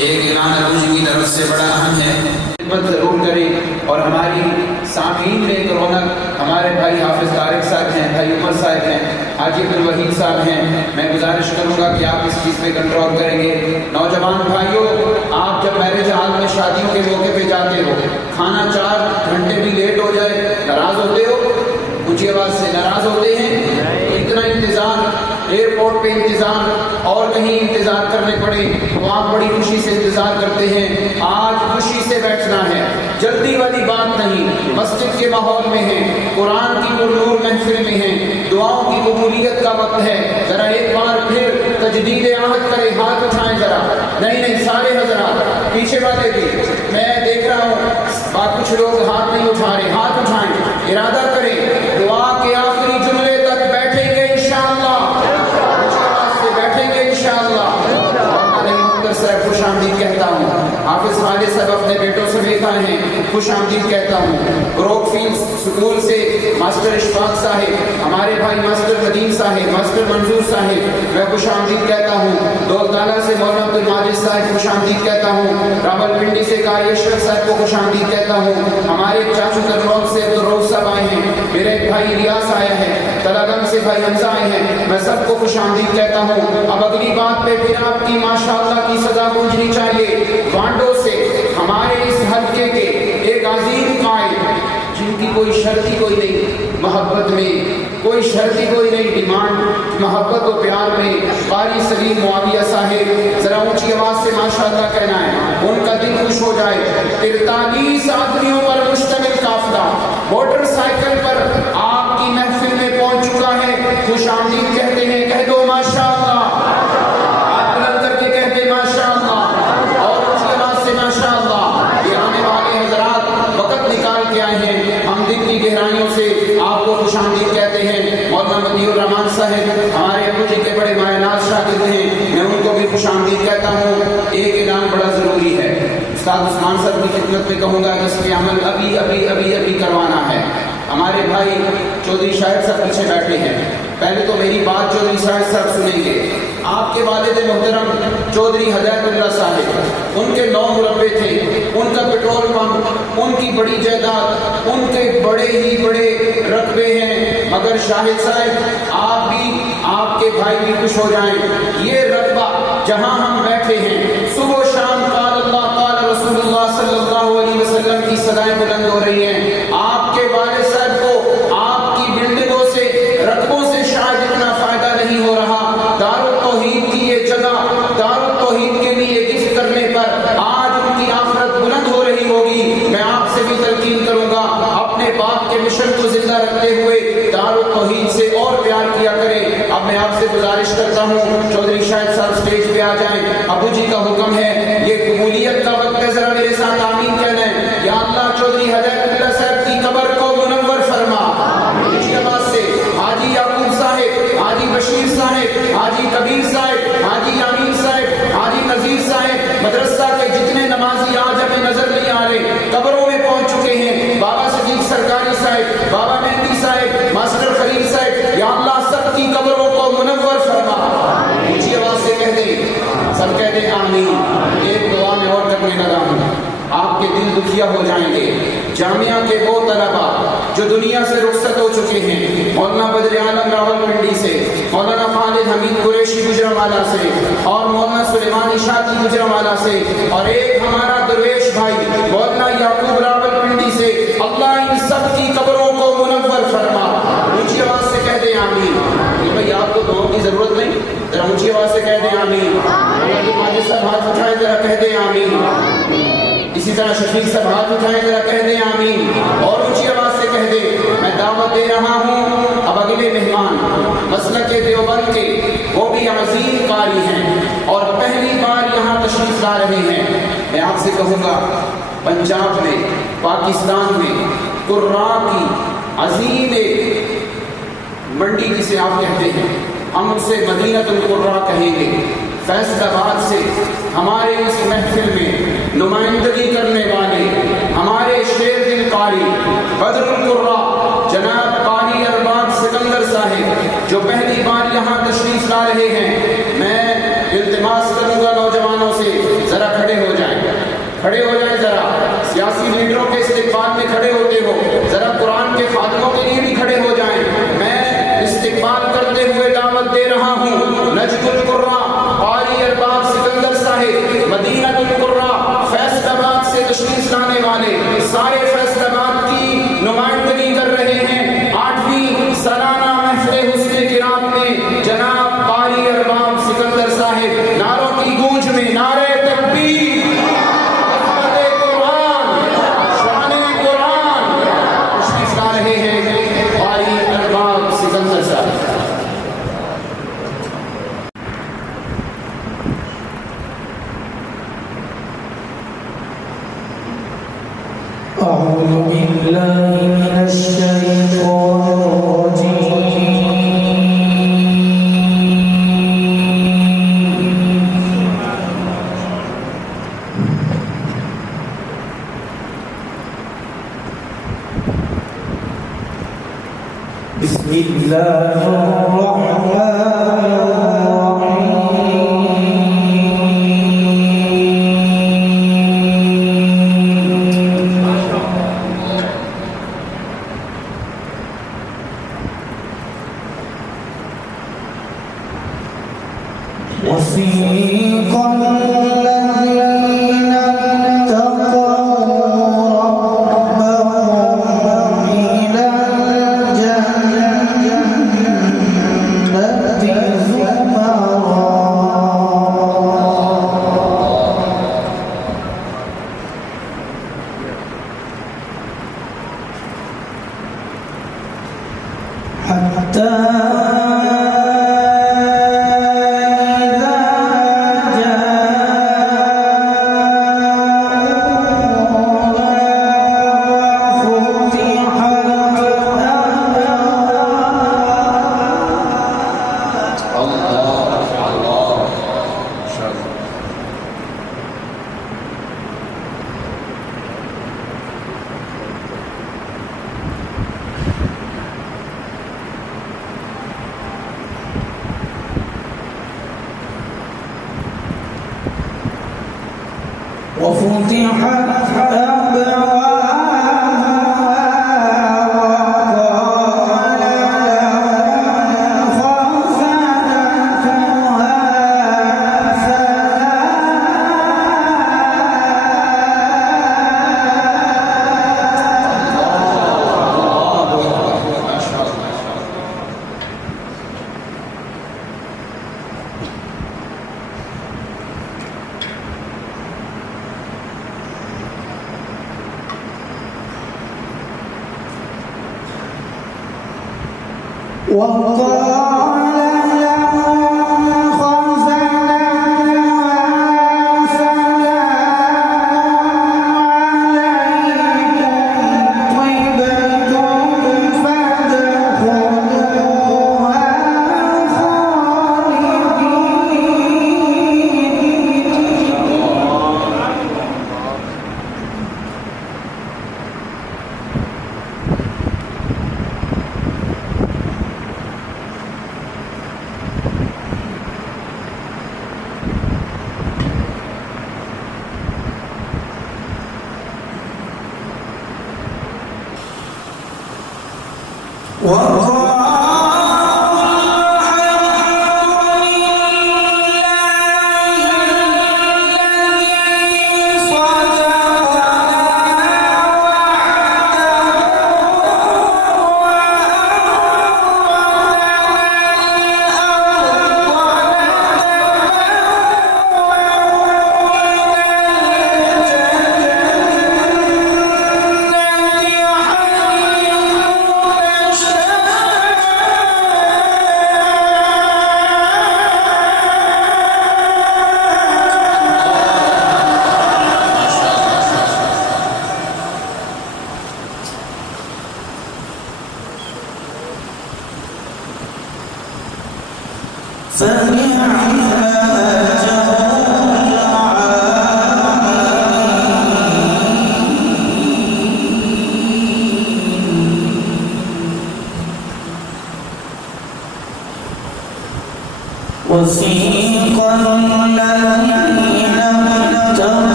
ایک اعلان ابو جی کی طرف سے بڑا اہم ہے، خدمت ضرور کریں۔ اور ہماری سامعین میں ایک رونق ہمارے بھائی حافظ طارق صاحب ہیں، بھائی عمر صاحب ہیں، حاجی عبدالوحید صاحب ہیں، میں گزارش کروں گا کہ آپ اس چیز پہ کنٹرول کریں گے۔ نوجوان بھائیوں، آپ جب میرج ہال میں شادیوں کے موقع پہ جاتے ہو، کھانا 4 گھنٹے بھی لیٹ ہو جائے ناراض ہوتے ہو؟ اونچی آواز سے ناراض ہوتے ہیں؟ اتنا انتظار، ایئرپورٹ پہ انتظار اور کہیں انتظار کرنے پڑے تو آپ بڑی خوشی سے انتظار کرتے ہیں۔ آج خوشی سے بیٹھنا ہے، جلدی والی بات نہیں، مسجد کے ماحول میں ہیں، قرآن کی پرنور محفل میں ہیں، دعاؤں کی قبولیت کا وقت ہے۔ ذرا ایک بار پھر تجدید عہد کرے، ہاتھ اٹھائیں ذرا، نہیں سارے حضرات، پیچھے والے بھی، میں دیکھ رہا ہوں کچھ لوگ ہاتھ نہیں اٹھا رہے، ہاتھ اٹھائیں، ارادہ کریں، دعا کے آخری جملے تک بیٹھیں گے انشاءاللہ، بیٹھیں گے انشاءاللہ۔ صاحب خوش آمدید کہتا ہوں، حافظ خالد صاحب اپنے بیٹوں سے سمیت آئے ہیں، خوش آمدید کہتا ہوں۔ بروک فیلڈ سکول سے ماسٹر اشفاق صاحب، ہمارے بھائی ماسٹر ندیم صاحب، ماسٹر منظور صاحب، میں خوش آمدید کہتا ہوں۔ دولتانہ سے مولانا عبد الماجد صاحب خوش آمدید کہتا ہوں۔ راول پنڈی سے قاری اشرف صاحب کو خوش آمدید کہتا ہوں۔ ہمارے چاچو ترنول سے عبدالروف صاحب آئے ہیں، میرے ایک بھائی ریاض آیا ہے، تلاگنگ سے بھائی حمزہ آئے ہیں، میں سب کو خوش آمدید کہتا ہوں۔ اب اگلی بات پہ پھر آپ کی ماشاءاللہ کی صدا گونجنی چاہیے۔ وانڈو سے ہمارے اس حلقے کے ایک عظیم قائد، جن کی کوئی شرط ہی کوئی نہیں، محبت میں کوئی شرط ہی کوئی نہیں، ڈیمانڈ محبت و پیار میں، قاری سلیم معاویہ صاحب، ذرا اونچی آواز سے ماشاءاللہ کہنا ہے، ان کا دل خوش ہو جائے۔ 43 آدمیوں پر مشتمل قافلہ موٹر سائیکل پر آپ کی محفل میں پہنچ چکا ہے، خوش آمدید کہتے ہیں، کہہ دو ماشاءاللہ، ہاتھ بلند کر کے کہتے ماشاءاللہ، اور اونچی آواز سے ماشاءاللہ۔ یہ آنے والے حضرات وقت نکال کے آئے ہیں، ہم دل کی گہرائیوں سے آپ کو خوش آمدید کہتے ہیں۔ مولانا مدی الرحمان صاحب ہمارے ابو جی کے بڑے مایہ شاگرد ہیں، میں ان کو بھی خوش آمدید کہتا ہوں۔ ایک اعلان بڑا ضروری ہے، استاد عثمان صاحب کی خدمت میں کہوں گا کہ اس پہ عمل ابھی کروانا ہے۔ ہمارے بھائی چودھری شاہد صاحب پیچھے بیٹھے ہیں، پہلے تو میری بات چودھری شاہد صاحب سنیں گے۔ آپ کے والد محترم چودھری ہدایت اللہ صاحب، ان کے 9 مربے تھے، ان کا پیٹرول پمپ، ان کی بڑی جائیداد، ان کے بڑے ہی بڑے رقبے ہیں، مگر شاہد صاحب آپ بھی، آپ کے بھائی بھی خوش ہو جائیں۔ یہ رقبہ جہاں ہم بیٹھے ہیں، صبح و شام قال اللہ قال رسول اللہ صلی اللہ علیہ وسلم کی صدائیں بلند ہو رہی ہیں۔ آپ کے والد صاحب کو آپ کی بلڈنگوں سے، رقبوں سے شاید اتنا فائدہ نہیں ہو رہا، دارالتوحید کی یہ جگہ، دارالتوحید کے لیے گفٹ کرنے پر آج ان کی آخرت بلند ہو رہی ہوگی۔ میں آپ سے بھی تلقین کروں گا، اپنے باپ کے مشن کو زندہ رکھتے ہوئے دارالتوحید سے اور پیار کیا کریں۔ اب میں آپ سے گزارش کرتا ہوں، چودھری شاہد صاحب اسٹیج پہ آ جائیں، ابو جی کا حکم ہے، یہ قبولیت کا وقت ہے، ذرا میرے ساتھ آمین کہنا ہے۔ یا اللہ چودھری ہدایت اللہ صاحب کی قبر کو منور فرما، اونچی آواز سے، حاجی یعقوب صاحب، حاجی بشیر صاحب، حاجی کبیر صاحب، حاجی یامین صاحب، حاجی نذیر صاحب، مدرسہ کے جتنے نمازی آج ہمیں نظر نہیں آ رہے، قبروں میں پہنچ چکے ہیں، بابا صدیق سرکاری صاحب، بابا مہدی صاحب، ماسٹر خلیل صاحب، یا اللہ سب کی قبروں کو منور فرما۔ اونچی آواز سے کہہ دیں، سب کہہ دیں آمین۔ ایک دعا میں اور کرنے لگا ہوں، آپ کے دل دکھیا ہو جائیں گے۔ جامعہ کے وہ طلبہ جو دنیا سے رخصت ہو چکے ہیں، مولانا بدر عالم راول پنڈی سے، مولانا خالد حمید قریشی گجرانوالہ سے، اور مولانا سلیمان اشاقی گجرانوالہ سے، اور ایک ہمارا درویش بھائی مولانا یعقوب راول پنڈی سے، اللہ ان سب کی قبروں کو منور فرما۔ اونچی آواز سے کہہ دیں آمین۔ کہ بھائی آپ کو دعاؤں کی ضرورت نہیں، ذرا اونچی آواز سے کہہ دیں آمین۔ ماجد صاحب ہاتھ اٹھائیں، ذرا کہہ دیں آمین۔ اسی طرح شفیق صاحب ہاتھ اٹھائیں، ذرا کہہ دیں آمین، اور اونچی آواز سے کہہ دیں۔ میں دعوت دے رہا ہوں، اب اگلے مہمان مسلک دیوبند کے، وہ بھی عظیم قاری ہیں اور پہلی بار یہاں تشریف لا رہے ہیں۔ میں آپ سے کہوں گا، پنجاب میں، پاکستان میں قراء کی عظیم ایک منڈی جسے آپ کہتے ہیں، ہم اسے مدینۃ القراء کہیں گے۔ فیصل آباد سے ہمارے اس محفل میں نمائندگی کرنے والے ہمارے شیر دل قاری بدر القراء جناب قاری ارباب سکندر صاحب، جو پہلی بار یہاں تشریف لا رہے ہیں، میں التماس کروں گا نوجوانوں سے، ذرا ذرا کھڑے ہو جائیں، کھڑے ہو جائیں، ذرا سیاسی لیڈروں کے استقبال میں کھڑے ہوتے ہو، ذرا قرآن کے خادموں کے لیے بھی کھڑے ہو جائیں۔ میں استقبال کرتے ہوئے دعوت دے رہا ہوں نجم القراء قاری ارباب سکندر صاحب، مدینہ القراء فیصل آباد سے تشریف لانے والے، سارے فیصل آباد کی نمائندگی کر رہے ہیں 8ویں سالانہ محفل حسن کرام میں جناب قاری ارباب سکندر صاحب نعروں کی گونج میں نعرہ تکبیر، عظمت قرآن، شان قرآن تشریف لا رہے ہیں قاری ارباب سکندر صاحب۔ أعوذ بالله من الشيطان الرجيم بسم الله الرحمن وسيق الذين اتقوا ربهم إلى الجنة زمرا حتى وفتحت أبوابها وقال لهم خزنتها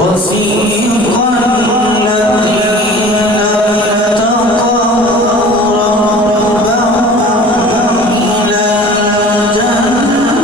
وسيق الذين اتقوا ربهم إلى الجنة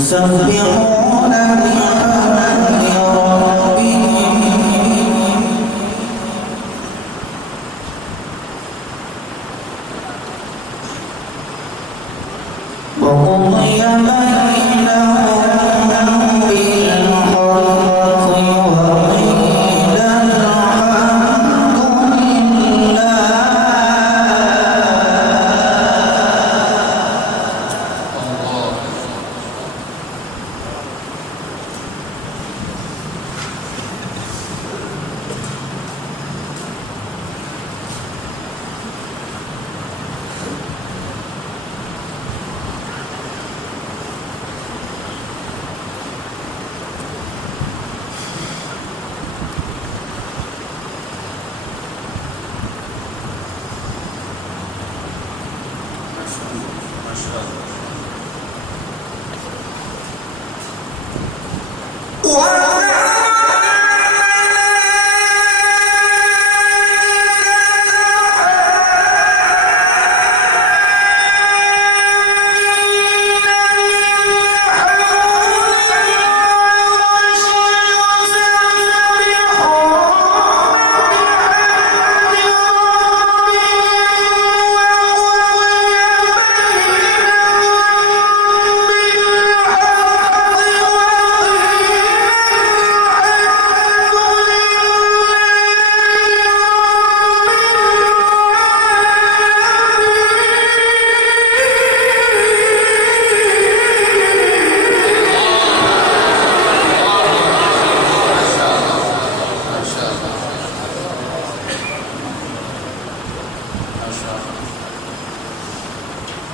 يسبحون بحمد ربهم وقضي بينهم بالحق وقيل الحمد لله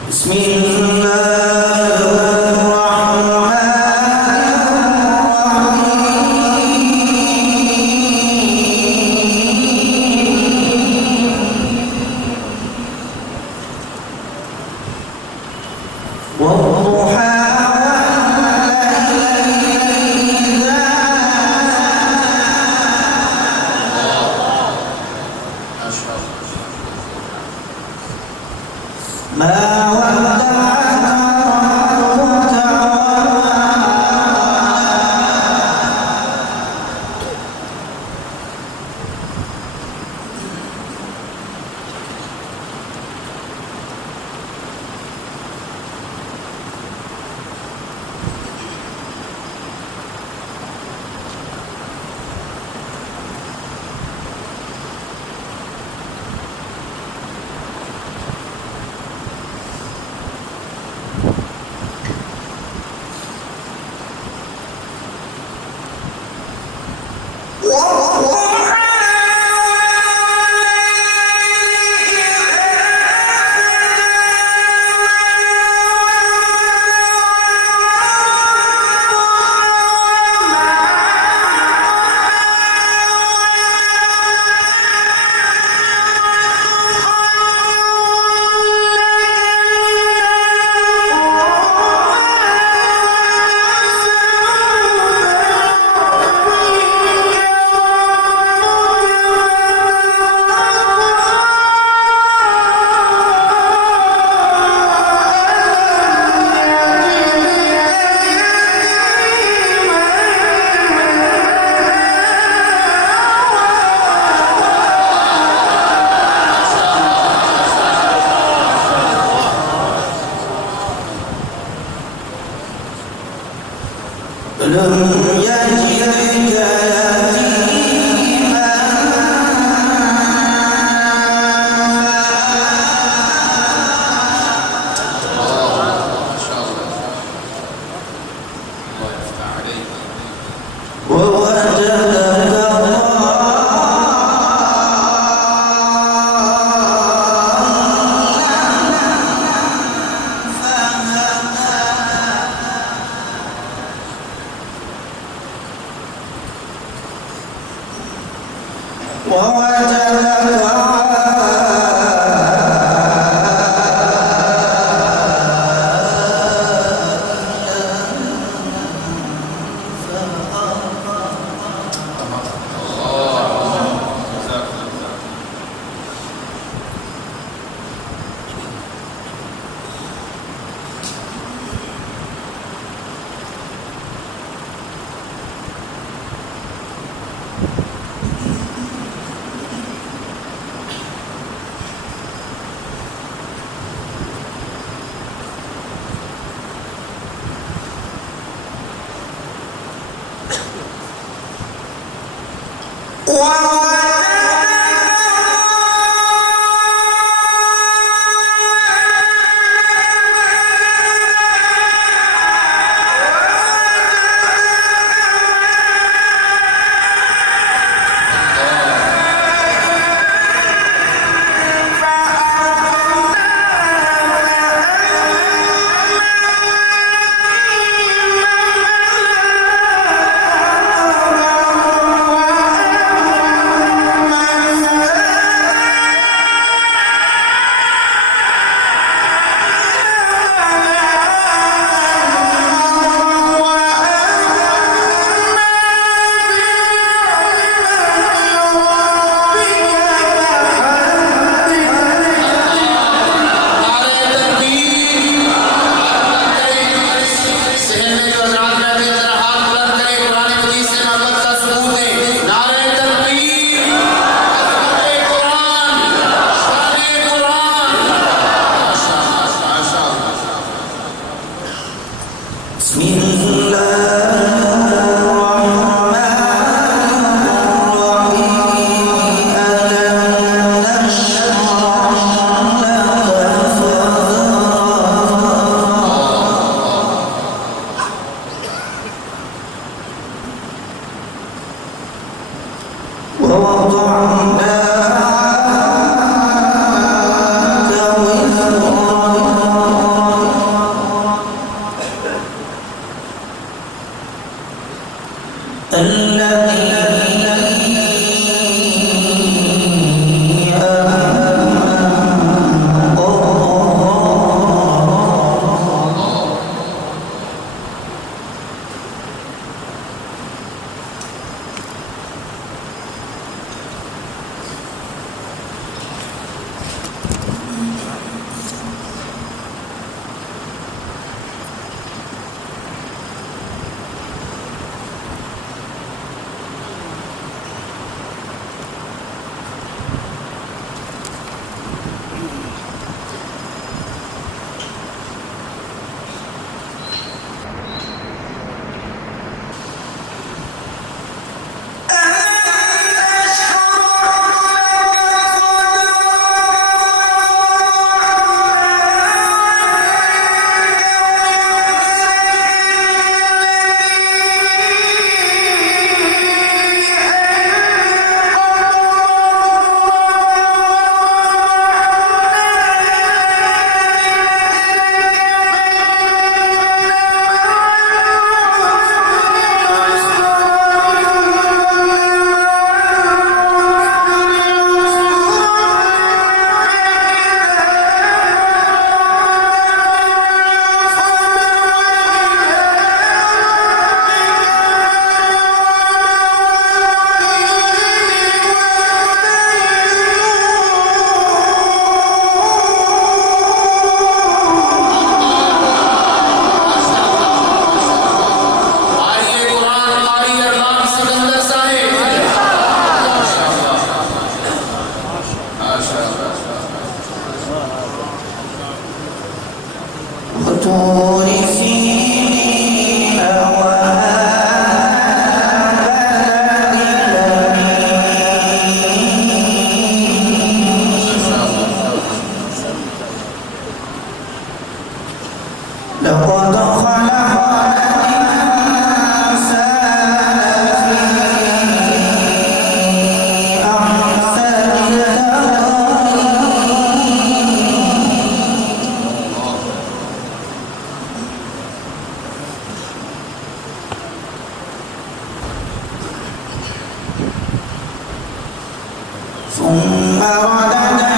بسم الله الرحمن الرحيم والضحى ما ودعك ربك لم يجدك يتيما ثم رددنا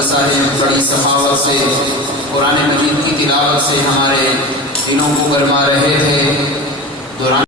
أسفل بڑی سخاوت سے قرآن مجید کی تلاوت سے ہمارے دلوں کو گرما رہے تھے دوران